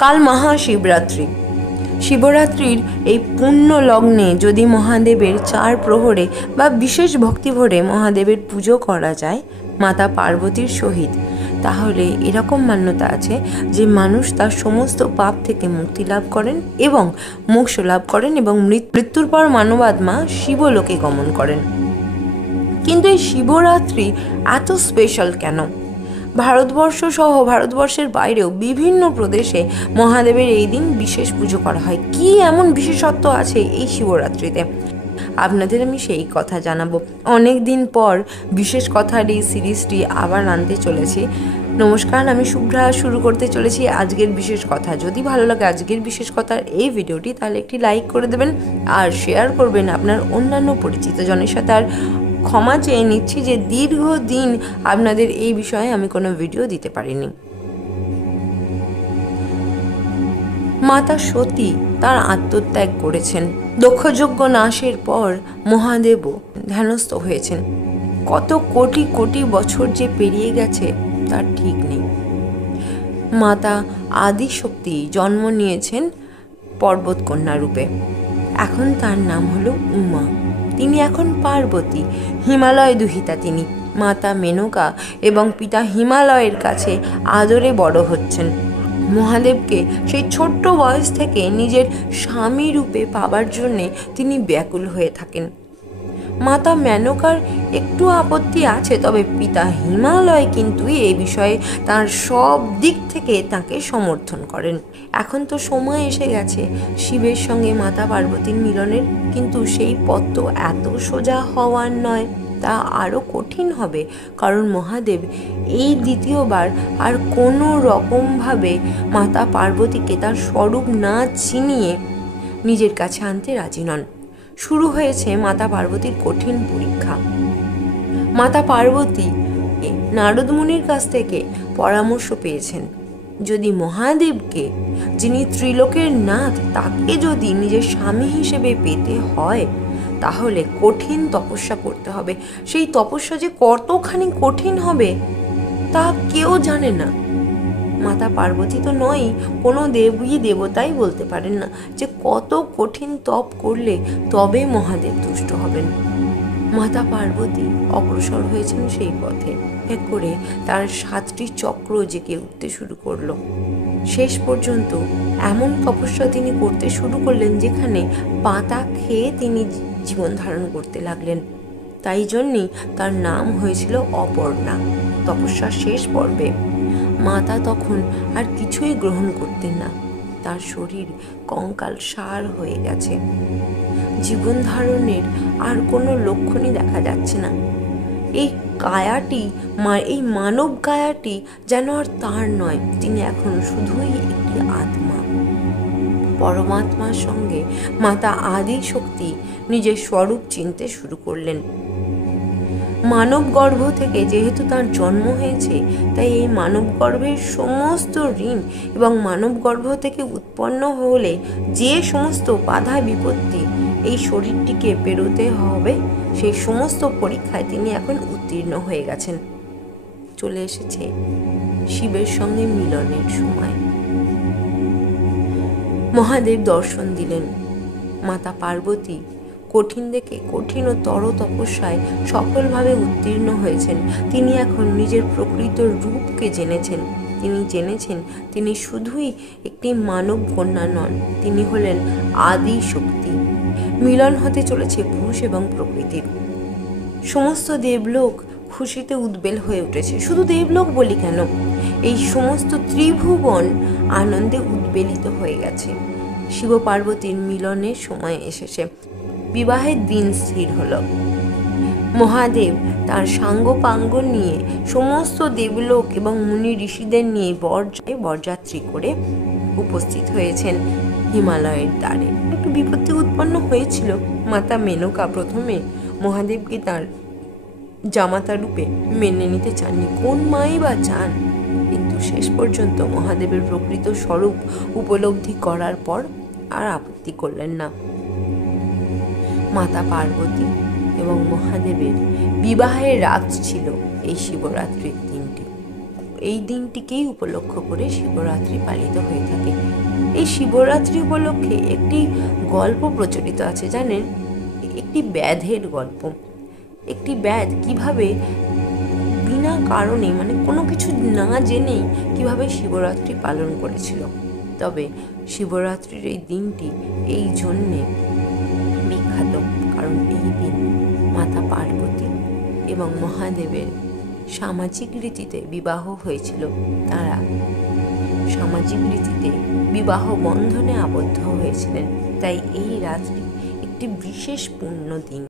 কাল মহাশিবরাত্রি। শিবরাত্রির এই পুণ্য লগ্নে যদি মহাদেবের 4 প্রহরে বা বিশেষ ভক্তি ভরে মহাদেবের পুজো করা যায় মাতা পার্বতীর সহিত, তাহলে এরকম মান্যতা আছে যে মানুষ তার সমস্ত পাপ থেকে মুক্তি লাভ করেন এবং মোক্ষ লাভ করেন এবং মৃত্যুর পর মানবাত্মা শিবলোকে গমন করেন। কিন্তু এই শিবরাত্রি এত স্পেশাল কেন? ভারতবর্ষ সহ ভারতবর্ষের বাইরেও বিভিন্ন প্রদেশে মহাদেবের এই দিন বিশেষ পুজো করা হয়। কি এমন বিশেষত্ব আছে এই শিবরাত্রিতে? আপনাদের আমি সেই কথা জানাবো। অনেক দিন পর বিশেষ কথার এই সিরিজটি আবার আনতে চলেছি। নমস্কার, আমি শুভ্রা। শুরু করতে চলেছি আজকের বিশেষ কথা। যদি ভালো লাগে আজকের বিশেষ কথার এই ভিডিওটি, তাহলে একটি লাইক করে দেবেন আর শেয়ার করবেন আপনার অন্যান্য পরিচিত জনের সাথে। আর ক্ষমা চেয়ে নিচ্ছি যে দীর্ঘদিন আপনাদের এই বিষয়ে আমি কোনো ভিডিও দিতে পারিনি। মাতা সতী তার আত্মত্যাগ করেছেন। দক্ষযজ্ঞ নাশের পর মহাদেবও ধ্যানস্থ হয়েছেন। কত কোটি কোটি বছর যে পেরিয়ে গেছে তার ঠিক নেই। মাতা আদিশক্তি জন্ম নিয়েছেন পর্বতকন্যা রূপে। এখন তার নাম হলো উমা। তিনি এখন পার্বতী, হিমালয় দুহিতা তিনি। মাতা মেনকা এবং পিতা হিমালয়ের কাছে আদরে বড় হচ্ছেন। মহাদেবকে সেই ছোট্ট বয়স থেকে নিজের স্বামী রূপে পাবার জন্যে তিনি ব্যাকুল হয়ে থাকেন। মাতা মেনকার একটু আপত্তি আছে, তবে পিতা হিমালয় কিন্তু এই বিষয়ে তার সব দিক থেকে তাকে সমর্থন করেন। এখন তো সময় এসে গেছে শিবের সঙ্গে মাতা পার্বতীর মিলনের, কিন্তু সেই পথ তো এত সোজা হওয়ার নয়, তা আরও কঠিন হবে। কারণ মহাদেব এই দ্বিতীয়বার আর কোনো রকমভাবে মাতা পার্বতীকে তার স্বরূপ না চিনিয়ে নিজের কাছে আনতে রাজি নন। শুরু হয়েছে মাতা পার্বতীর কঠিন পরীক্ষা। মাতা পার্বতী নারদ মুনির কাছ থেকে পরামর্শ পেয়েছেন, যদি মহাদেবকে, যিনি ত্রিলোকের নাথ, তাকে যদি নিজের স্বামী হিসেবে পেতে হয় তাহলে কঠিন তপস্যা করতে হবে। সেই তপস্যা যে কতখানি কঠিন হবে তা কেউ জানে না। মাতা পার্বতী তো নয়, কোনো দেবী দেবতাই বলতে পারেন না যে কত কঠিন তপ করলে তবে মহাদেব তুষ্ট হবেন। মাতা পার্বতী অগ্রসর হয়েছেন সেই পথে। এক করে তার 7টি চক্র জেগে উঠতে শুরু করলো। শেষ পর্যন্ত এমন তপস্যা তিনি করতে শুরু করলেন যেখানে পাতা খেয়ে তিনি জীবন ধারণ করতে লাগলেন। তাই জন্যই তার নাম হয়েছিল অপর্ণা। তপস্যার শেষ পর্বে মাতা তখন আর কিছুই গ্রহণ করতেন না। তার শরীর কঙ্কাল সার হয়ে গেছে। জীবন ধারণের আর কোনো লক্ষণই দেখা যাচ্ছে না। এই কায়াটি, এই মানব কায়াটি যেন আর তার নয়। তিনি এখন শুধুই একটি আত্মা। পরমাত্মার সঙ্গে মাতা আদি শক্তি নিজের স্বরূপ চিনতে শুরু করলেন। মানব গর্ভ থেকে যেহেতু তার জন্ম হয়েছে, তাই এই মানব গর্ভের সমস্ত ঋণ এবং মানব গর্ভ থেকে উৎপন্ন হলে যে সমস্ত বাধা বিপত্তি এই শরীরটিকে পেরোতে হবে, সেই সমস্ত পরীক্ষায় তিনি এখন উত্তীর্ণ হয়ে গেছেন। চলে এসেছে শিবের সঙ্গে মিলনের সময়। মহাদেব দর্শন দিলেন। মাতা পার্বতী কঠিন দেখে কঠিনতর তপস্যায় সফলভাবে উত্তীর্ণ হয়েছেন। তিনি এখন নিজের প্রকৃত রূপকে জেনেছেন। তিনি জেনেছেন তিনি শুধুই একটি মানব কন্যা নন, তিনি হলেন আদি শক্তি। মিলন হতে চলেছে পুরুষ এবং প্রকৃতির। সমস্ত দেবলোক খুশিতে উদ্বেল হয়ে উঠেছে। শুধু দেবলোক বলি কেন, এই সমস্ত ত্রিভুবন আনন্দে উদ্বেলিত হয়ে গেছে। শিব পার্বতীর মিলনের সময় এসেছে। বিবাহের দিন স্থির হলো। মহাদেব তার সাঙ্গপাঙ্গ নিয়ে সমস্ত দেবলোক এবং মুনি ঋষিদের নিয়ে বরযাত্রী করে উপস্থিত হয়েছেন হিমালয়ের দ্বারে। একটু বিপত্তি উৎপন্ন হয়েছিল। মাতা মেনকা প্রথমে মহাদেবকে তার জামাতা রূপে মেনে নিতে চাননি। কোন মাই বা চান? কিন্তু শেষ পর্যন্ত মহাদেবের প্রকৃত স্বরূপ উপলব্ধি করার পর আর আপত্তি করলেন না। মাতা পার্বতী এবং মহাদেবের বিবাহের রাত ছিল এই শিবরাত্রির দিনটি। এই দিনটিকেই উপলক্ষ করে শিবরাত্রি পালিত হয়ে থাকে। এই শিবরাত্রি উপলক্ষে একটি গল্প প্রচলিত আছে, জানেন? একটি ব্যাধের গল্প। একটি ব্যাধ কিভাবে বিনা কারণে, মানে কোনো কিছু না জেনেই কিভাবে শিবরাত্রি পালন করেছিল। তবে শিবরাত্রির এই দিনটি এই জন্যে বিখ্যাত, কারণ এই দিন মাতা পার্বতী এবং মহাদেবের সামাজিক রীতিতে বিবাহ হয়েছিল। তারা সামাজিক রীতিতে বিবাহ বন্ধনে আবদ্ধ হয়েছিলেন। তাই এই রাত্রি একটি বিশেষ পুণ্য দিন।